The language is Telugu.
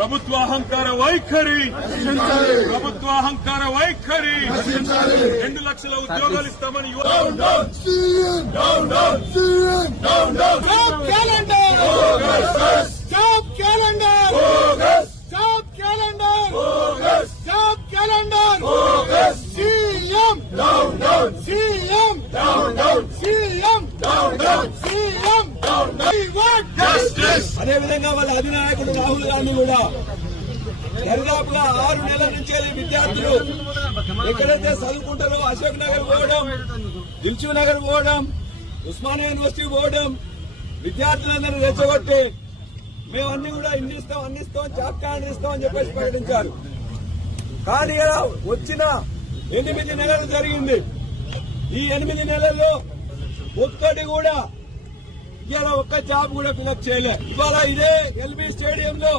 ప్రభుత్వ అహంకార వైఖరి, ప్రభుత్వ అహంకార వైఖరి. 2 లక్షల ఉద్యోగాలు ఇస్తామని అదే విధంగా వాళ్ళ అధినాయకుడు రాహుల్ గాంధీ కూడా దరిదాపుగా 6 నెలల నుంచి విద్యార్థులు ఎక్కడైతే చదువుకుంటారో అశోక్ నగర్ పోవడం, దిల్సుఖ్ నగర్ పోవడం, ఉస్మానియా యూనివర్సిటీ పోవడం, విద్యార్థులందరూ రెచ్చగొట్టి మేమన్నీ కూడా ఇస్తాం అందిస్తాం, జాబ్ క్యాలెండర్ ఇస్తాం అని చెప్పేసి ప్రకటించారు. కానీ వచ్చిన 8 నెలలు జరిగింది. ఈ 8 నెలల్లో ఒక్కటి కూడా ఇలా ఒక్క జాబ్ కూడా ఫిలప్ చేయలే. ఇవాళ ఇదే ఎల్బీ స్టేడియంలో